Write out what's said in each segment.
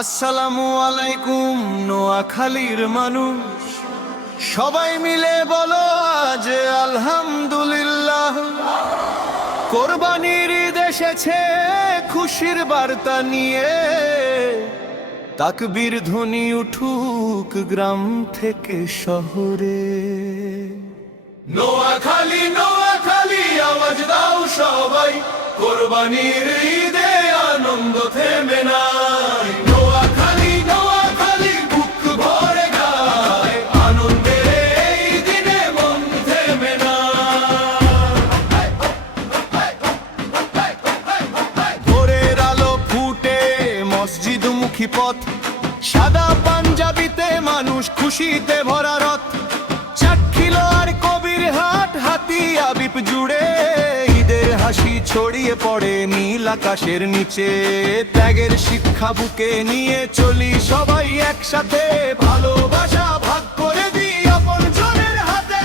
আসসালামু আলাইকুম নোয়াখালীর মানুষ, সবাই মিলে বলো আজ আলহামদুলিল্লাহ। কোরবানির ঈদ এসেছে খুশির বার্তা নিয়ে, তাকবীর ধ্বনি উঠুক গ্রাম থেকে শহরে। নোয়াখালী নোয়াখালী আওয়াজ দাও সবাই, কোরবানির ঈদে আনন্দ থেমে নাই। নোয়াখালী নোয়াখালী বুক ভরে গায়, আনন্দের এই দিনে মন থেমে নাই। ভোরের আলো ফুটে মসজিদমুখী পথ, সাদা পাঞ্জাবিতে মানুষ খুশিতে ভরা রথ। চাটখিল আর কবির হাট হাতি আবিপ জুড়ে, ঈদের হাসি ছড়িয়ে পড়ে নীল আকাশের নিচে। ত্যাগের শিক্ষা বুকে নিয়ে চলি সবাই একসাথে, ভালোবাসা ভাগ করে দিই আপন জনের হাতে।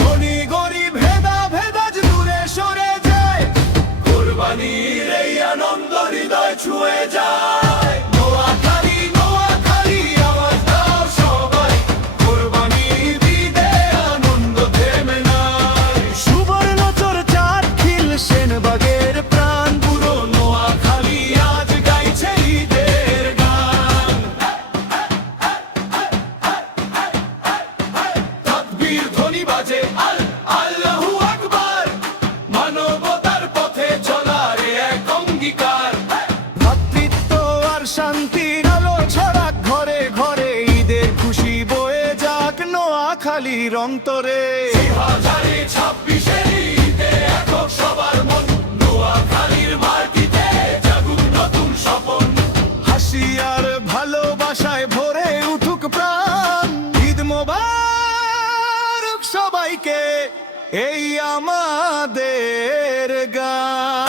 ধনী গরিব ভেদা ভেদাজ দূরে সরে যায়, কোরবানির এই আনন্দ হৃদয় ছুঁয়ে যায়। নোয়াখালী নোয়াখালী আওয়াজ দাও সবাই, কোরবানির ঈদে আনন্দ থেমে নাই। সুবর্ণচর চাটখিল সেনবাগের প্রাণ, পুরো নোয়াখালী আজ গাইছে ঈদের গান। তাকবীর ধ্বনি বাজে আল্লাহু আকবার, মানবতার পথে চলার এক অঙ্গীকার। ভ্রাতৃত্ব আর শান্তির আলো ছড়াক ঘরে ঘরে, ঈদের খুশি বয়ে যাক নোয়াখালীর অন্তরে। 2026 ঈদে একক সবার মন, নোয়াখালীর মাটিতে জাগুক নতুন স্বপন। হাসি আর ভালোবাসায় ভরে উঠুক প্রাণ, ঈদ মোবারক সবাইকে এই আমাদের গান।